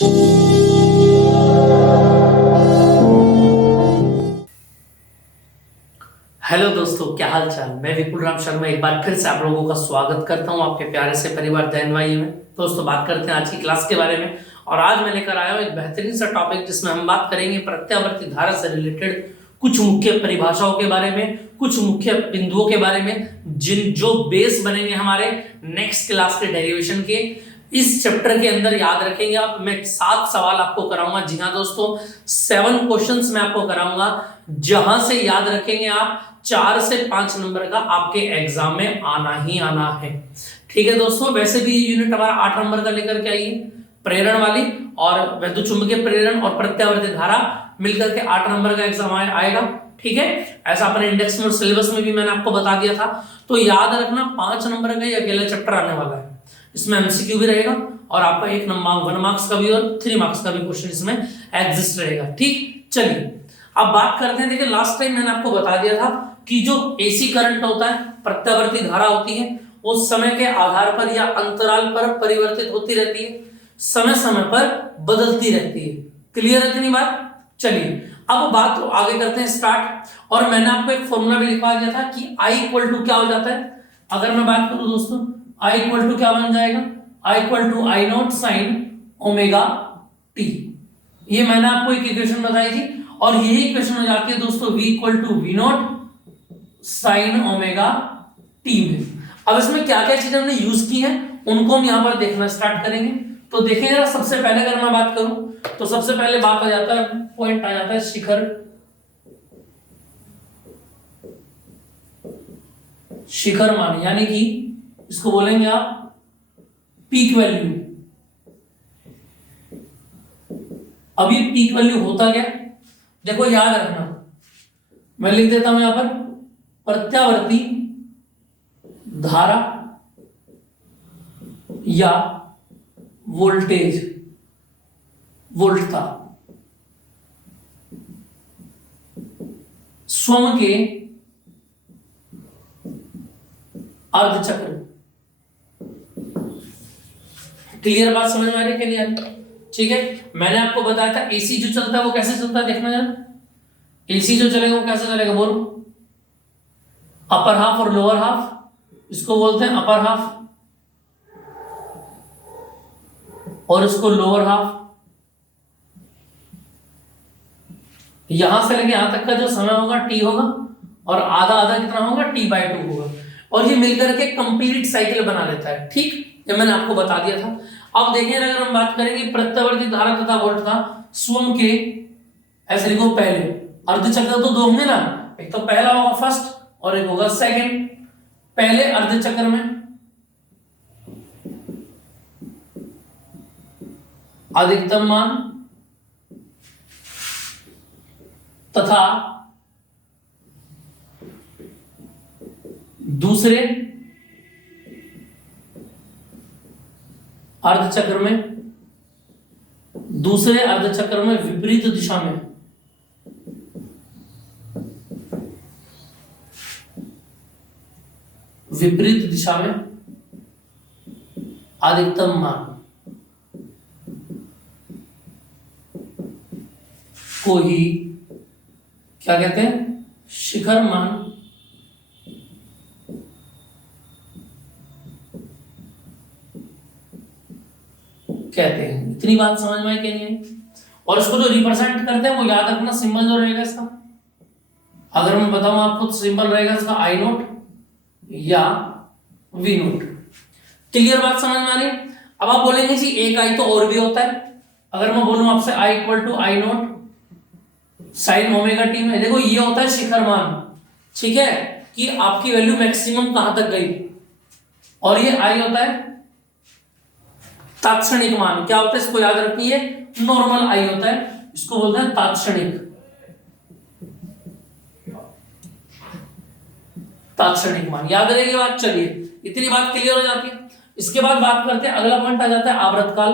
Hello दोस्तों, क्या हाल चाल। मैं विपुल राम शर्मा एक बार फिर से आप लोगों का स्वागत करता हूं आपके प्यारे से परिवार दैन भाई में। दोस्तों, बात करते हैं आज की क्लास के बारे में। और आज मैं लेकर आया हूं एक बेहतरीन सा टॉपिक जिसमें हम बात करेंगे प्रत्यावर्ती धारा से रिलेटेड कुछ मुख्य परिभाषाओं के बारे में, कुछ मुख्य बिंदुओं के बारे में जिन जो बेस बनेंगे हमारे नेक्स्ट क्लास के डेरिवेशन के। इस चैप्टर के अंदर याद रखेंगे आप, मैं 7 सवाल आपको कराऊंगा। जी हाँ दोस्तों, 7 क्वेश्चंस मैं आपको कराऊंगा, जहां से याद रखेंगे आप 4 से 5 नंबर का आपके एग्जाम में आना ही आना है। ठीक है दोस्तों, वैसे भी यूनिट हमारा 8 नंबर का लेकर के आइए, प्रेरण वाली और वैद्युत चुंबकीय प्रेरण और प्रत्यावर्ती धारा मिलकर के 8 नंबर का एग्जाम आएगा। ठीक है, ऐसा अपने इंडेक्स में और सिलेबस में भी मैंने आपको बता दिया था। तो याद रखना 5 नंबर का ही अकेला चैप्टर आने वाला है। इसमें एमसीक्यू भी रहेगा और आपका 1 मार्क्स का भी और 3 मार्क्स का भी क्वेश्चन इसमें एग्जिस्ट रहेगा। ठीक, चलिए अब बात करते हैं। देखिए, लास्ट टाइम मैंने आपको बता दिया था कि जो एसी करंट होता है, प्रत्यावर्ती धारा होती है, वो समय के आधार पर या अंतराल पर परिवर्तित होती रहती है, समय समय पर बदलती रहती है। क्लियर है कि नहीं बात? चलिए अब बात आगे करते हैं स्टार्ट। और मैंने आपको एक फॉर्मूला भी लिखवा दिया था कि I इक्वल टू क्या हो जाता है। अगर मैं बात करूं दोस्तों, I इक्वल टू क्या बन जाएगा, I equal to I naught sine omega t. ये मैंने आपको एक इक्वेशन बताई थी और यही इक्वेशन हो जाती है दोस्तों V equal to V naught sine omega t में। अब इसमें क्या क्या चीजें हमने यूज की है उनको हम यहां पर देखना स्टार्ट करेंगे। तो देखेंगे ना, सबसे पहले अगर मैं बात करूं तो सबसे पहले बात आ जाता है, पॉइंट आ जाता है शिखर मान, यानी कि इसको बोलेंगे आप पीक वैल्यू। अब ये पीक वैल्यू होता क्या, देखो याद रखना, मैं लिख देता हूं यहां पर प्रत्यावर्ती धारा या वोल्टेज, वोल्टता स्वयं के अर्धचक्र। क्लियर बात समझ में आ रही है कि नहीं आ रही? ठीक है, मैंने आपको बताया था एसी जो चलता है वो कैसे चलता है, देखना जरा। एसी जो चलेगा वो कैसे चलेगा, बोलो। अपर हाफ और लोअर हाफ, इसको बोलते हैं अपर हाफ और इसको लोअर हाफ। यहां से लेके यहां तक का जो समय होगा टी होगा और आधा आधा कितना होगा, T/2 होगा। और ये मिलकर के कंप्लीट साइकिल बना लेता है। ठीक, ये मैंने आपको बता दिया था। अब देखिए, अगर हम बात करेंगे प्रत्यावर्ती धारा तथा वोल्टता स्वयं के, ऐसे लिखो, पहले अर्धचक्र तो 2 होंगे ना, एक तो पहला होगा फर्स्ट और एक होगा सेकंड। पहले अर्धचक्र में अधिकतम मान तथा दूसरे अर्धचक्र में विपरीत दिशा में अधिकतम मान को ही क्या कहते हैं, शिखर मान कहते हैं। इतनी बात समझ में आई कि नहीं आई? और इसको जो रिप्रेजेंट करते हैं वो याद रखना, सिंबल जो रहेगा इसका, अगर मैं बताऊं आपको, सिंबल रहेगा इसका आई नोट या वी नोट। क्लियर बात समझ में आ रही? अब आप बोलेंगे जी एक आई तो और भी होता है। अगर मैं बोलूं आपसे I equal to I naught sine omega t में, देखो ये होता है शिखर मान। ठीक है, कि आपकी वैल्यू मैक्सिमम कहां तक गई, और ये आई होता है तात्क्षणिक मान। क्या होता है, इसको याद रखिए, नॉर्मल आई होता है, इसको बोलते हैं तात्क्षणिक मान। याद रहेगी बात? चलिए, इतनी बात क्लियर हो जाती है। इसके बाद बात करते हैं, अगला पॉइंट आ जाता है आवर्तकाल।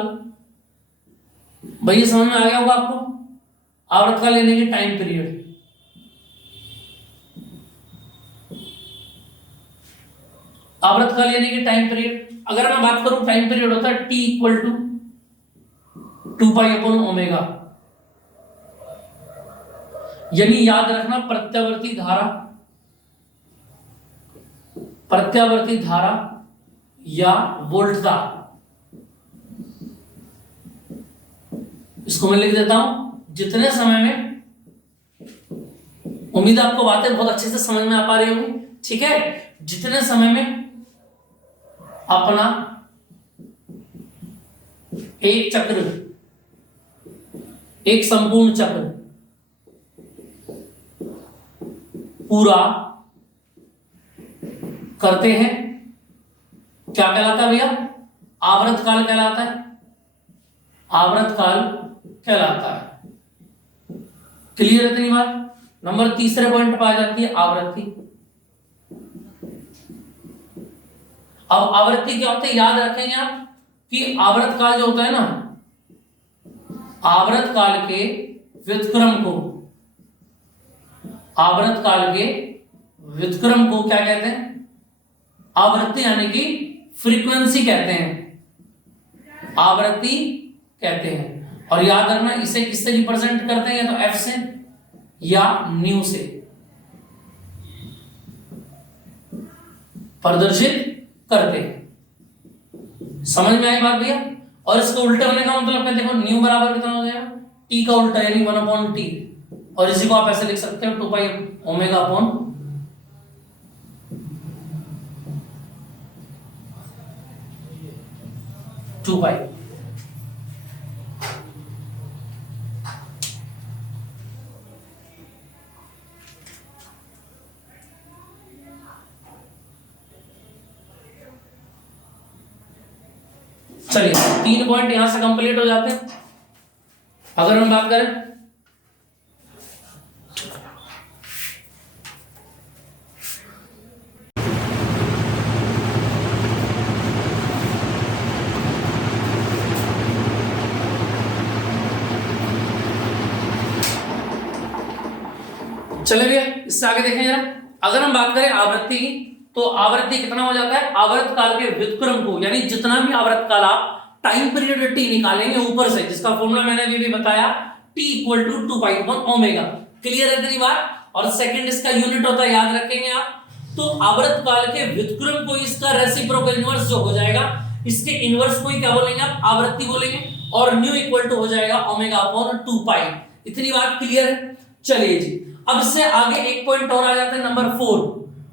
भैया समझ में आ गया होगा आपको, आवर्तकाल यानी कि टाइम पीरियड। आवर्तकाल यानी कि टाइम पीरियड। अगर मैं बात करूं, टाइम पीरियड होता है T equal to two pi upon omega. यानी याद रखना प्रत्यावर्ती धारा या वोल्टता, इसको मैं लिख देता हूं जितने समय में, उम्मीद आपको बातें बहुत अच्छे से समझ में आ पा रही होंगी, ठीक है। जितने समय में अपना एक चक्र, एक संपूर्ण चक्र पूरा करते हैं, क्या कहलाता है भैया? आवर्त काल कहलाता है, आवर्त काल कहलाता है। क्लियर है इतनी बात? नंबर तीसरे पॉइंट पर आ जाती है आवृत्ति। अब आवृत्ति क्या होता है याद रखेंगे आप कि आवर्त काल जो होता है ना, आवर्त काल के व्युत्क्रम को, आवर्त काल के व्युत्क्रम को क्या कहते हैं? आवृत्ति यानी कि फ्रीक्वेंसी कहते हैं, आवृत्ति कहते हैं। और याद रखना इसे किससे रिप्रेजेंट करते हैं? या तो एफ से या न्यू से प्रदर्शित करते हैं। समझ में आई बात भैया? और इसको उल्टे होने का मतलब क्या? देखो न्यू बराबर कितना हो जाएगा? टी का उल्टा यानी 1/t, और इसी को आप ऐसे लिख सकते हो 2 पाई ओमेगा अपॉन 2 पाई। चलिए 3 पॉइंट यहां से कंप्लीट हो जाते हैं। अगर हम बात करें चलिए भैया इससे आगे देखें जरा। अगर हम बात करें आवृत्ति की, तो आवृत्ति कितना हो जाता है? आवर्त काल के व्युत्क्रम को, यानी जितना भी आवर्त काल आप टाइम पीरियड टी निकालेंगे ऊपर से, जिसका फॉर्मूला मैंने अभी भी बताया, T equal to 2 pi upon omega. Clear है इतनी बात? और सेकंड इसका यूनिट होता है, याद रखेंगे आप। तो आवर्त काल के व्युत्क्रम को इसका रेसिप्रोकल इनवर्स जो हो जाएगा, इसके इनवर्स को ही क्या बोलेंगे आप? आवृत्ति बोलेंगे। और न्यू इक्वल टू हो जाएगा ओमेगा अपॉन 2 पाई। इतनी बात क्लियर है? चलिए जी, अब से आगे एक पॉइंट और आ जाता है नंबर 4,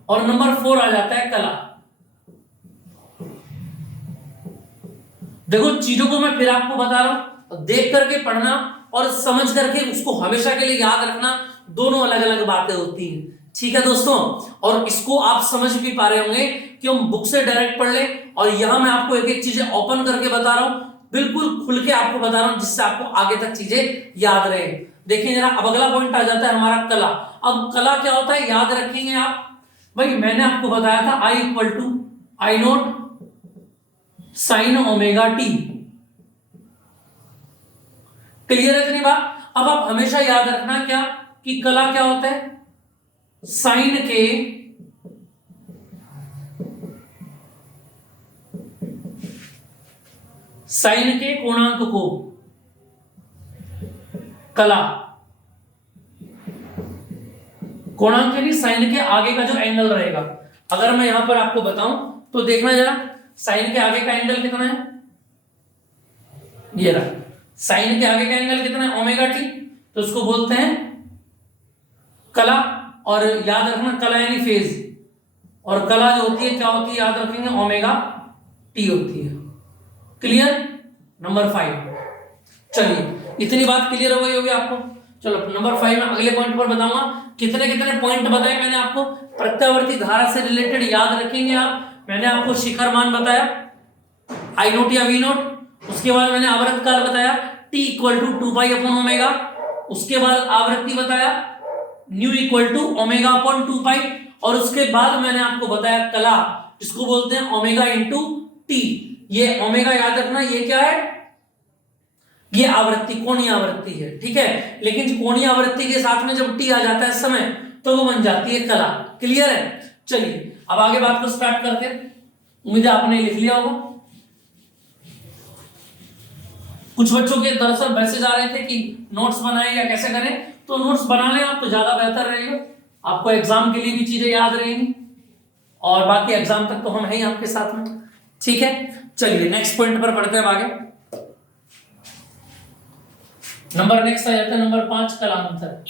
और नंबर 4 आ जाता है कला। देखो चीजों को मैं फिर आपको बता रहा हूं, देख करके पढ़ना और समझ करके उसको हमेशा के लिए याद रखना, दोनों अलग अलग बातें होती हैं, ठीक है दोस्तों। और इसको आप समझ भी पा रहे होंगे कि हम बुक से डायरेक्ट पढ़ ले, और यहां मैं आपको एक एक चीजें ओपन करके बता रहा हूं, बिल्कुल खुल के आपको बता रहा हूं, जिससे आपको आगे तक चीजें याद रहे। देखिए जरा, अब अगला पॉइंट आ जाता है हमारा कला। अब कला क्या होता है याद रखेंगे आप भाई, मैंने आपको बताया था I equal to I naught sine omega t. Clear है इतनी बात? अब आप हमेशा याद रखना क्या कि कला क्या होता है? साइन के कोणांक को, कला कोणांक यानी साइन के आगे का जो एंगल रहेगा। अगर मैं यहां पर आपको बताऊं तो देखना जरा, साइन के आगे का एंगल कितना है? ये रहा, साइन के आगे का एंगल कितना है? Omega T. तो उसको बोलते हैं कला। और याद रखना कला यानी फेज, और कला जो होती है क्या होती है याद रखेंगे? ओमेगा टी होती है। क्लियर? नंबर 5। चलिए इतनी बात क्लियर हो गई होगी आपको। चलो नंबर 5 में अगले पॉइंट पर बताऊंगा। कितने कितने पॉइंट बताए मैंने आपको? प्रत्यावर्ती धारा से रिलेटेड याद रखेंगे आप। मैंने आपको शिखर मान बताया, आई नोट या वी नोट। उसके बाद मैंने आवर्त काल बताया, T equal to 2 pi upon omega. उसके बाद आवृत्ति बताया, nu equal to omega upon 2 pi. और उसके बाद मैंने आपको बताया कला, जिसको बोलते हैं ओमेगा इंटू टी। ये ओमेगा याद रखना, ये क्या है? ये आवृत्ति, कोणीय आवृत्ति है, ठीक है। लेकिन कोणीय आवृत्ति के साथ में जब टी आ जाता है समय, तो वो बन जाती है कला। क्लियर है? चलिए अब आगे बात को स्टार्ट करते हैं। उम्मीद है आपने लिख लिया होगा। कुछ बच्चों के दरअसल मैसेज आ रहे थे कि नोट्स बनाएं या कैसे करें, तो नोट्स बना लें आप तो ज्यादा बेहतर रहेगा, आपको एग्जाम के लिए भी चीजें याद रहेंगी और बाकी एग्जाम तक तो हम हैं ही आपके साथ में। ठीक है, चलिए नेक्स्ट पॉइंट पर पढ़ते हैं आगे। नंबर नेक्स्ट आ जाता है नंबर 5, कलांतर।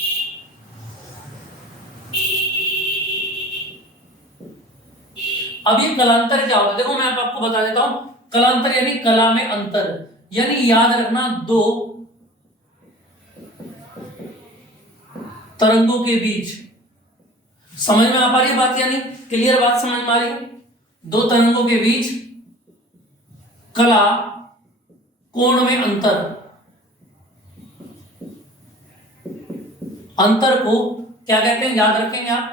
अब ये कलांतर क्या होता है, देखो मैं आपको बता देता हूं। कलांतर यानी कला में अंतर, यानी याद रखना दो तरंगों के बीच। समझ में आ पा रही है बात, यानी क्लियर बात समझ में आ रही है? दो तरंगों के बीच कला कोण में अंतर, अंतर को क्या कहते हैं याद रखेंगे आप,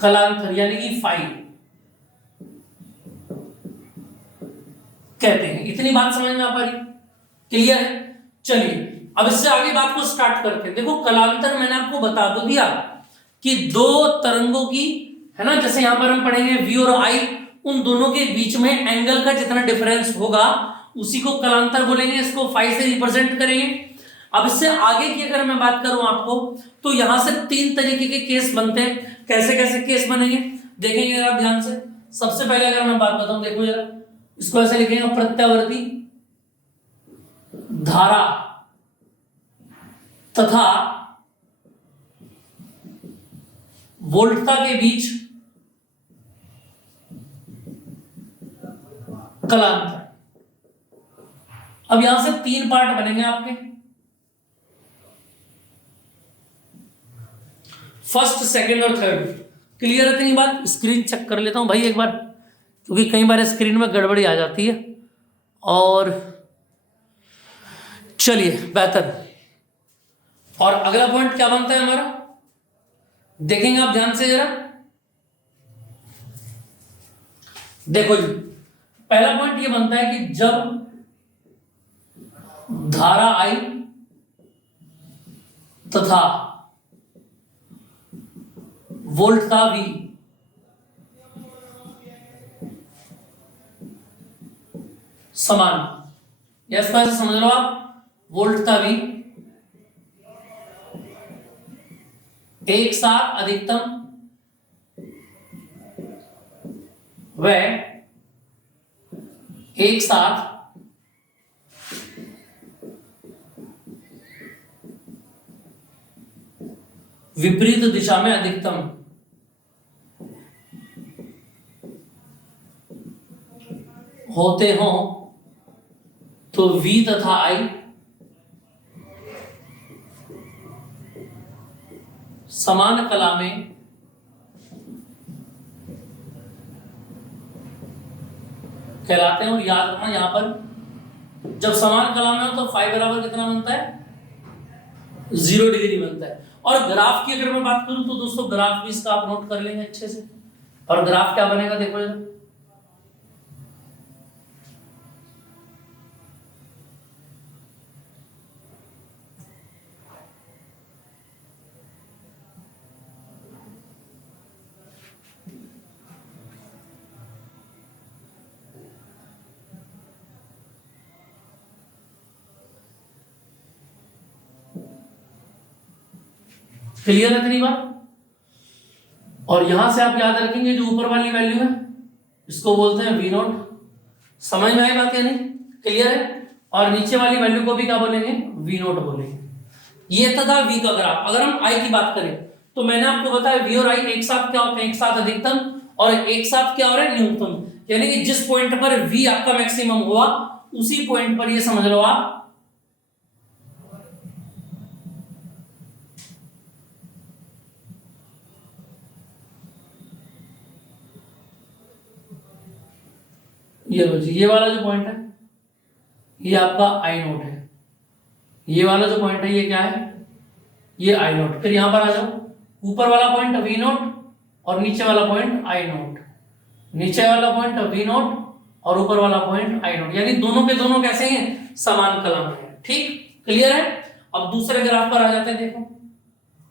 कलांतर यानी कि फाई कहते हैं। इतनी बात समझ में आ पा रही, क्लियर है? चलिए अब इससे आगे बात को स्टार्ट करते हैं। देखो कलांतर मैंने आपको बता दो दिया कि दो तरंगों की, है ना, जैसे यहां पर हम पढ़ेंगे वी और आई, उन दोनों के बीच में एंगल का जितना डिफरेंस होगा उसी को कलांतर बोलेंगे, इसको फाई से रिप्रेजेंट करेंगे। अब इससे आगे की अगर मैं बात करूं आपको, तो यहां से 3 तरीके के केस बनते हैं। कैसे कैसे केस बनेंगे देखेंगे आप ध्यान से। सबसे पहले अगर मैं बात बताऊं, देखो जरा, इसको ऐसे लिखेंगे, प्रत्यावर्ती धारा तथा वोल्टता के बीच कलांतर। अब यहां से 3 पार्ट बनेंगे आपके। फर्स्ट, सेकंड और थर्ड। क्लियर है इतनी बात? स्क्रीन चेक कर लेता हूं भाई एक बार, क्योंकि कई बार स्क्रीन में गड़बड़ी आ जाती है। और चलिए बेहतर। और अगला पॉइंट क्या बनता है हमारा, देखेंगे आप ध्यान से जरा। देखो जी, पहला पॉइंट ये बनता है कि जब धारा आई तथा वोल्टता V समान, या इसको ऐसे समझ लो आप, वोल्टता V एक साथ अधिकतम व एक साथ विपरीत दिशा में अधिकतम होते हो तो V तथा I समान कला में कहलाते हैं। और याद रखना यहां पर जब समान कला में हो तो फाई बराबर कितना बनता है, 0 डिग्री बनता है। और ग्राफ की अगर मैं बात करूं तो दोस्तों ग्राफ भी इसका आप नोट कर लेंगे अच्छे से। और ग्राफ क्या बनेगा देखो जरा, क्लियर है इतनी बात? और यहां से आप याद रखेंगे जो ऊपर वाली वैल्यू है इसको बोलते हैं V नॉट। समझ में आई बात या नहीं? क्लियर है? और नीचे वाली वैल्यू को भी क्या बोलेंगे, V नॉट बोलेंगे। ये था V का ग्राफ। अगर हम I की बात करें तो मैंने आपको बताया V और I एक साथ क्या होते हैं, एक साथ अधिकतम और एक साथ क्या हो रहा है, न्यूनतम। यानी कि जिस पॉइंट पर V आपका मैक्सिमम हुआ उसी पॉइंट पर ये समझ लो आप ये लो जी, ये वाला जो पॉइंट है ये आपका आई नोट है। ये वाला जो पॉइंट है ये क्या है, ये आई नोट। फिर यहां पर आ जाओ, ऊपर वाला पॉइंट वी नोट और नीचे वाला पॉइंट आई नोट। नीचे वाला पॉइंट वी नोट और ऊपर वाला पॉइंट आई नोट, यानी दोनों के दोनों कैसे हैं, समान कला में है। ठीक, क्लियर है? अब दूसरे ग्राफ पर आ जाते हैं। देखो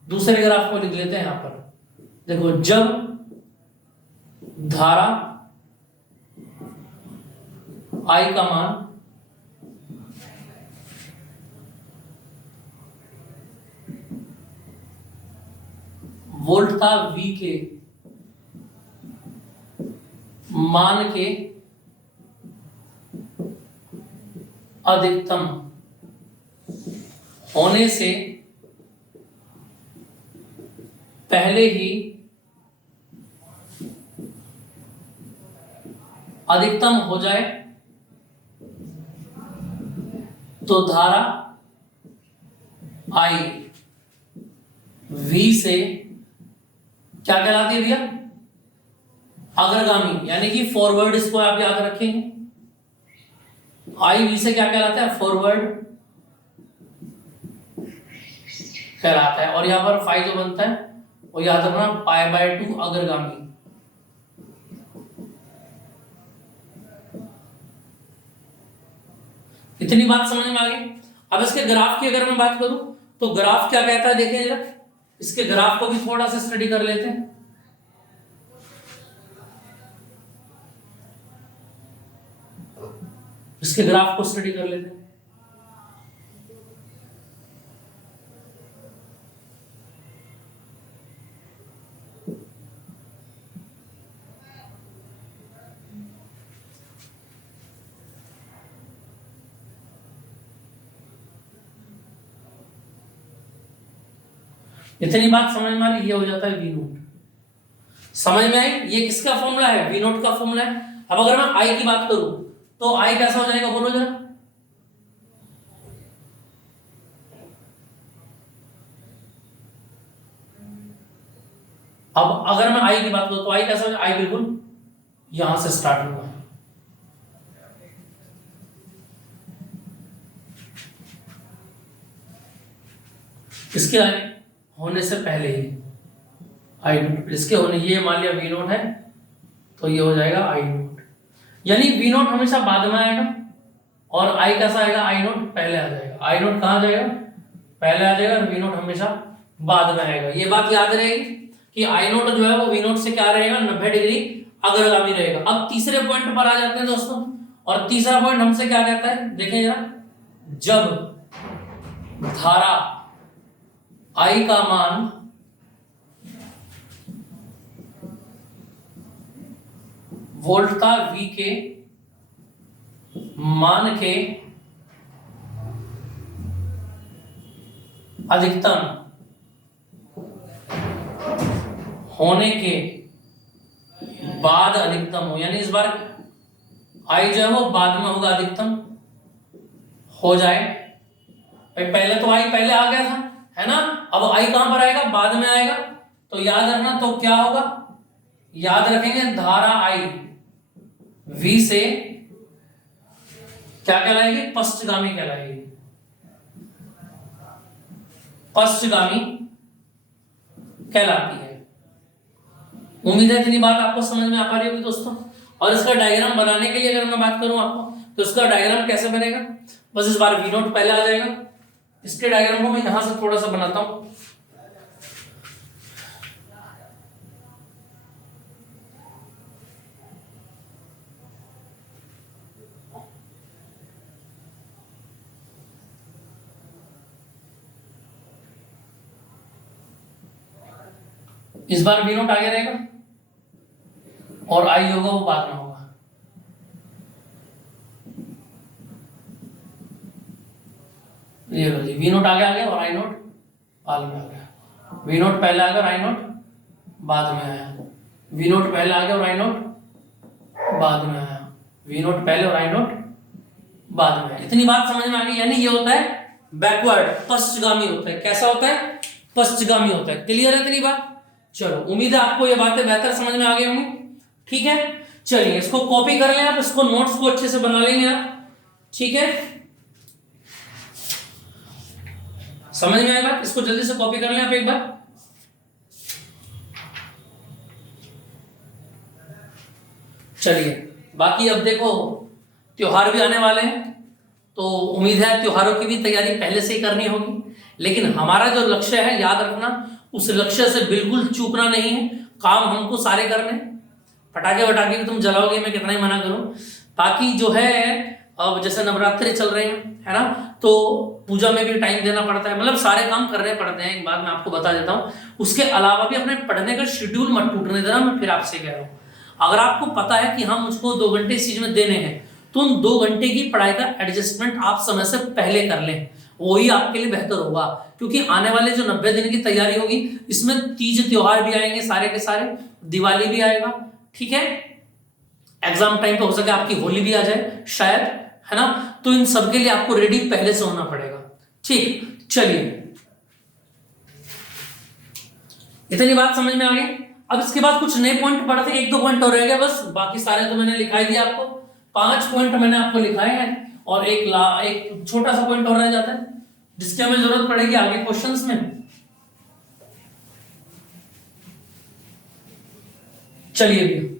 दूसरे ग्राफ को लिख लेते हैं यहां पर। देखो जब धारा आई का मान वोल्ट था वी के मान के अधिकतम होने से पहले ही अधिकतम हो जाए तो धारा आई वी से क्या कहलाती है भैया? अग्रगामी, यानी कि फॉरवर्ड। इसको आप याद रखेंगे। आई वी से क्या कहलाता है? फॉरवर्ड कहलाता है। और यहां पर फाई जो बनता है वो याद रखना π/2 अग्रगामी। इतनी बात समझ में आ गई। अब इसके ग्राफ की अगर मैं बात करूं तो ग्राफ क्या कहता है, देखिए जरा। इसके ग्राफ को भी थोड़ा सा स्टडी कर लेते हैं। इसके ग्राफ को स्टडी कर लेते हैं। इतनी बात समझ में आ रही, ये हो जाता है वी नोट। समझ में आई? ये किसका फॉर्मूला है? वी नोट का फॉर्मूला है। अब अगर मैं आई की बात करूं तो आई कैसा हो जाएगा, बोलो जरा। अब अगर मैं आई की बात करूं तो आई कैसा हो जाएगा? आई बिल्कुल यहां से स्टार्ट होगा। इसके होने से पहले ही आई नोट, इसके होने, ये मान लिया वी नोट है तो ये हो जाएगा आई नोट। यानी वी नोट हमेशा बाद में आएगा और आई कैसा आएगा? आई नोट पहले आ जाएगा। आई नोट कहां जाएगा? पहले आ जाएगा और वी नोट हमेशा बाद में आएगा। ये बात याद रहेगी कि आई नोट जो है वो वी नोट से क्या रहेगा? 90 डिग्री अग्रगामी रहेगा। अब तीसरे पॉइंट पर आ जाते हैं दोस्तों। और तीसरा पॉइंट हमसे क्या कहता है, देखें जरा। जब धारा आई का मान वोल्टता वी के मान के अधिकतम होने के बाद अधिकतम हो, यानी इस बार आई जो है वो बाद में होगा, अधिकतम हो जाए। भाई पहले तो आई पहले आ गया था, है ना। अब आई कहां पर आएगा? बाद में आएगा। तो याद रखना, तो क्या होगा? याद रखेंगे धारा आई वी से क्या कहलाएगी? पश्चगामी कहलाएगी। पश्चगामी कहलाती है। उम्मीद है इतनी बात आपको समझ में आ पा रही होगी दोस्तों। और इसका डायग्राम बनाने के लिए अगर मैं बात करूं आपको तो इसका डायग्राम कैसे बनेगा? बस इस बार वी नोट पहले आ जाएगा। इसके डायग्राम को मैं यहां से थोड़ा सा बनाता हूं। इस बार वी नोट आगे रहेगा और आई होगा वो बाद में होगा। ये लो जी, वी नोट आगे आ गया और आई नोट बाद में आ गया। वी नोट पहले आ गया और आई नोट बाद में आया। वी नोट पहले आ गया और आई नोट बाद में आया। वी नोट पहले और आई नोट बाद में आया। इतनी बात समझ में आ गई। यानी ये होता है बैकवर्ड, पश्चगामी होता है। कैसा होता है? पश्चगामी होता है। क्लियर है इतनी बात? चलो, उम्मीद है आपको ये बातें बेहतर समझ में आ गई होंगी। ठीक है, चलिए इसको कॉपी कर लें आप, इसको नोट्स को अच्छे से बना लेंगे आप। ठीक है, समझ में आएगा? इसको जल्दी से कॉपी कर लें आप एक बार। चलिए, बाकी अब देखो त्योहार भी आने वाले हैं, तो उम्मीद है त्योहारों की भी तैयारी पहले से ही करनी होगी। लेकिन हमारा जो लक्ष्य है, याद रखना, उस लक्ष्य से बिल्कुल चूकना नहीं है। काम हमको सारे करने, पटाखे वटाखे भी तुम जलाओगे, मैं कितना ही मना करूं, बाकी जो है अब जैसे नवरात्रि चल रहे हैं, है ना, तो पूजा में भी टाइम देना पड़ता है, मतलब सारे काम करने पड़ते हैं। एक बात मैं आपको बता देता हूँ, उसके अलावा भी अपने पढ़ने का शेड्यूल मत टूटने देना। मैं फिर आपसे कह रहा हूँ, अगर आपको पता है कि हाँ मुझको 2 घंटे इस चीज में देने हैं, तो उन 2 घंटे की पढ़ाई का एडजस्टमेंट आप समय से पहले कर लें, वही आपके लिए बेहतर होगा। क्योंकि आने वाले जो 90 दिन की तैयारी होगी, इसमें तीज त्योहार भी आएंगे सारे के सारे, दिवाली भी आएगा, ठीक है, एग्जाम टाइम पे हो सके आपकी होली भी आ जाए शायद, है ना, तो इन सब के लिए आपको रेडी पहले से होना पड़ेगा। ठीक, चलिए, इतनी बात समझ में आ गई। अब इसके बाद कुछ नए पॉइंट पढ़ते हैं, 1-2 पॉइंट और रह गए बस, बाकी सारे तो मैंने लिखा ही दिया आपको। 5 पॉइंट मैंने आपको लिखाए हैं, और एक छोटा सा पॉइंट और रह जाता है जिसकी हमें जरूरत पड़ेगी आगे क्वेश्चंस में। चलिए भैया,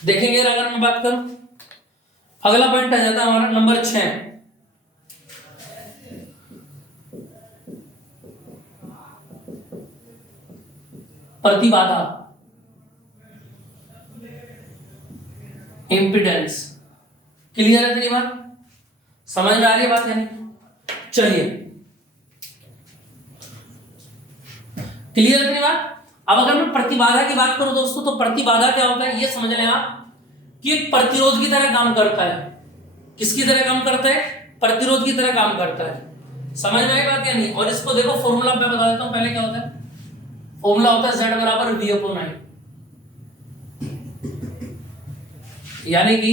देखेंगे अगर मैं बात करूं, अगला पॉइंट आ जाता है हमारा नंबर 6, प्रतिबाधा, इम्पिडेंस। क्लियर है तेरी बात, समझ में आ रही है बात यानी? चलिए, क्लियर है तेरी बात। अब अगर मैं प्रतिबाधा की बात करूं दोस्तों, तो प्रतिबाधा क्या होता है ये समझ लें आप, कि एक प्रतिरोध की तरह काम करता है। किसकी तरह काम करता है? प्रतिरोध की तरह काम करता है। समझ में आई बात या नहीं? और इसको देखो फॉर्मूला मैं बता देता हूं, पहले क्या होता है, फॉर्मूला होता है Z बराबर V/I, यानी कि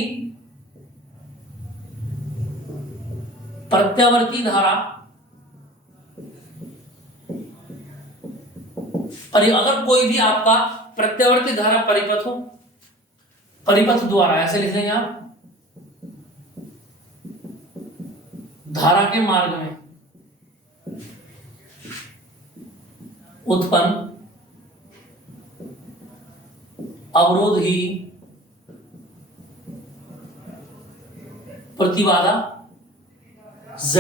प्रत्यावर्ती धारा अगर कोई भी आपका प्रत्यावर्ती धारा परिपथ हो, परिपथ द्वारा, ऐसे लिख देंगे आप, धारा के मार्ग में उत्पन्न अवरोध ही प्रतिबाधा Z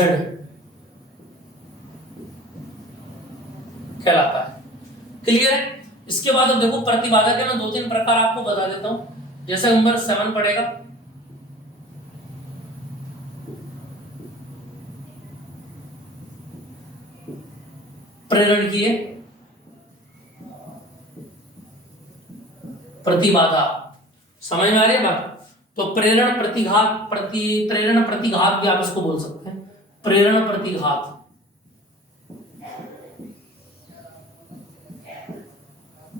कहलाता है। क्लियर है? इसके बाद अब देखो प्रतिबाधा के मैं 2-3 प्रकार आपको बता देता हूं। जैसे नंबर 7 पड़ेगा, प्रेरण की प्रतिबाधा। समझ में आ रही है बात? तो प्रेरण प्रतिघात, प्रेरण प्रतिघात भी आप इसको बोल सकते हैं, प्रेरण प्रतिघात।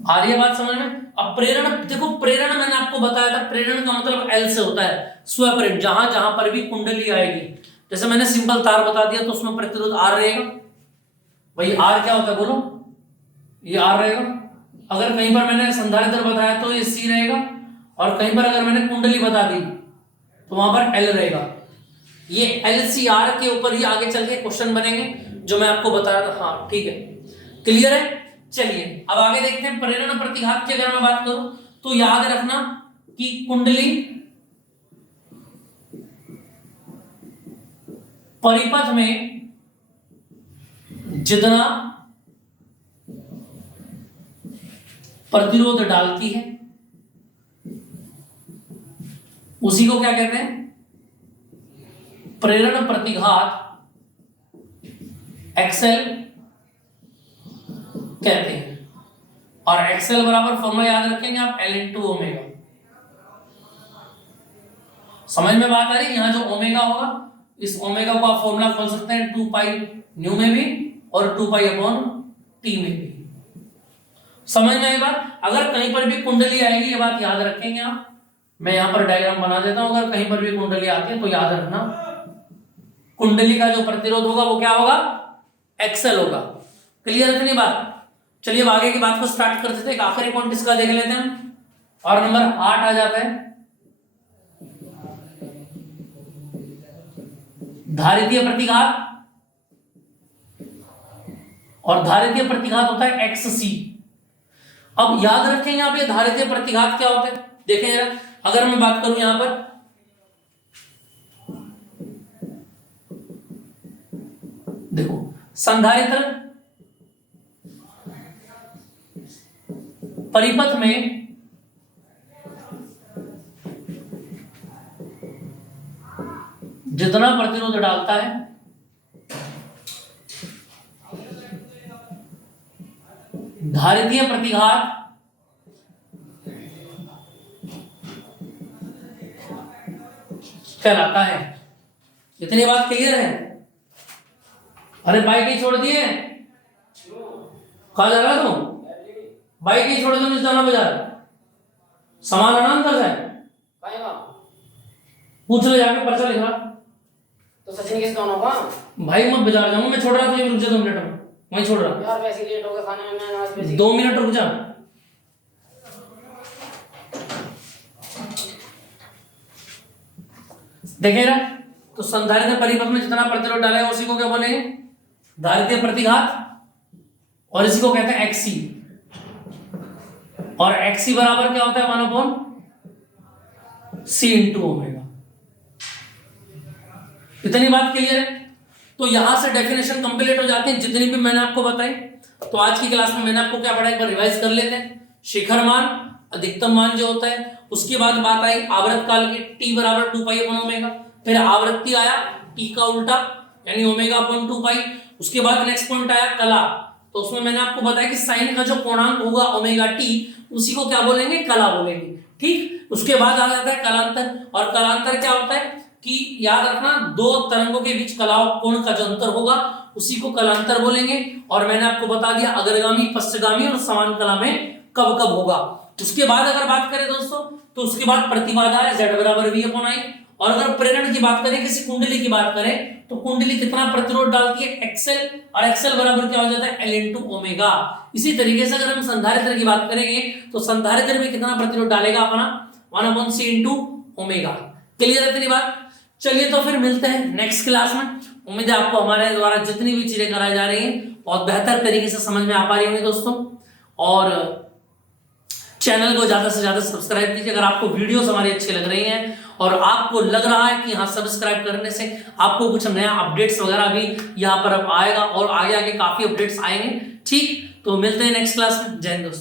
आ रही है बात समझ में? अब प्रेरण, देखो प्रेरण मैंने आपको बताया था, प्रेरण का मतलब L से होता है, स्वप्रेरण, जहां जहां पर भी कुंडली आएगी। जैसे मैंने सिंपल तार बता दिया, तो उसमें प्रतिरोध R रहेगा। भाई R क्या होता है बोलो? ये R रहेगा। अगर कहीं पर मैंने संधारित्र बताया तो ये C रहेगा, और कहीं पर अगर मैंने कुंडली बता दी तो वहां पर L रहेगा। ये LCR के ऊपर ही आगे चल के क्वेश्चन बनेंगे, जो मैं आपको बता रहा था। हाँ ठीक है, क्लियर है? चलिए अब आगे देखते हैं। प्रेरण प्रतिघात की अगर मैं बात करूं, तो याद रखना कि कुंडली परिपथ में जितना प्रतिरोध डालती है, उसी को क्या कहते हैं? प्रेरण प्रतिघात XL कहते हैं। और XL बराबर फॉर्मूला याद रखेंगे आप, L/ओमेगा। समझ में बात आ रही है? यहां जो ओमेगा होगा, इस ओमेगा को आप फॉर्मूला खोल सकते हैं 2 पाई न्यू में भी और 2 पाई अपॉन टी में भी। समझ में आई बात? अगर कहीं पर भी कुंडली आएगी, ये बात याद रखेंगे आप। मैं यहां पर डायग्राम बना देता हूं, अगर कहीं पर भी कुंडली आती है तो याद रखना, कुंडली का जो प्रतिरोध होगा वो क्या होगा? XL होगा। क्लियर है इतनी बात? चलिए अब आगे की बात को स्टार्ट करते थे। एक आखिरी पॉइंट इसका देख लेते हैं, और नंबर 8 आ जाता है धारितीय प्रतिघात। और धारितीय प्रतिघात होता है XC। अब याद रखें यहां पे धारितीय प्रतिघात क्या होता है, देखें जरा। अगर मैं बात करूं यहां पर, देखो संधारित्र परिपथ में जितना प्रतिरोध डालता है धारितीय प्रतिघात कहलाता है। इतनी बात क्लियर है? अरे बाइक ही छोड़ दिए, कहा जा रहा तू? बाइक ही छोड़ दो, जाना बाजार, सामान आना अंदर है, पूछ ले जाके, पर्चा लिखा। तो सचिन किस कौन होगा? भाई मैं बाजार जाऊंगा, मैं छोड़ रहा था, रुक जा 2 मिनट में, वहीं छोड़ रहा। यार वैसे लेट हो गया खाने में, मैं आज बेसिक 2 मिनट रुक जा। देखें ना, तो संधारित्र परिपथ में जितना प्रतिरोध डालेगा उसी को क्या बोलेंगे? धारितीय प्रतिघात, और इसी को कहते हैं एक्सी। और एक्सी बराबर क्या होता है? 1/C × omega. इतनी बात क्लियर है? तो यहां से डेफिनेशन कंप्लीट हो जाती है जितनी भी मैंने आपको बताई। तो आज की क्लास में मैंने आपको क्या पढ़ा, एक बार रिवाइज कर लेते हैं। शिखर मान, अधिकतम मान जो होता है, उसके बाद बात आई आवर्त काल की, t बराबर 2π/ओमेगा। फिर आवृत्ति आया t का उल्टा यानी ω/2π। उसके बाद नेक्स्ट पॉइंट आया कला। तो उसमें मैंने आपको बताया कि साइन का जो कोणांक होगा ω/t, उसी को क्या बोलेंगे? कला बोलेंगे। ठीक, उसके बाद आ जाता है कलांतर। और कलांतर क्या होता है कि याद रखना, 2 तरंगों के बीच कला कोण का जो अंतर होगा उसी को कलांतर बोलेंगे। और मैंने आपको बता दिया अग्रगामी, पश्चगामी और समान कला में कब कब होगा। उसके बाद अगर बात करें दोस्तों, तो उसके बाद प्रतिबाधा है Z बराबर V/I। और अगर प्रेरण की बात करें, किसी कुंडली की बात करें, तो कुंडली कितना प्रतिरोध डालती है? XL, और XL बराबर क्या हो जाता है? L × omega. इसी तरीके से अगर हम संधारित्र की बात करेंगे, तो संधारित्र में कितना प्रतिरोध डालेगा अपना? 1/C × omega. क्लियर है इतनी बात? चलिए तो फिर मिलते हैं नेक्स्ट क्लास में। उम्मीद है आपको हमारे द्वारा जितनी भी चीजें कराई जा रही हैं बहुत बेहतर तरीके से समझ में आ पा रही होंगी दोस्तों। और चैनल को ज्यादा से ज्यादा सब्सक्राइब कीजिए अगर आपको वीडियोस हमारी अच्छी लग रही हैं और आपको लग रहा है कि हाँ सब्सक्राइब करने से आपको कुछ नया अपडेट्स वगैरह भी यहाँ पर अब आएगा और आगे आगे काफी अपडेट्स आएंगे। ठीक, तो मिलते हैं नेक्स्ट क्लास में। जय हिंद दोस्तों।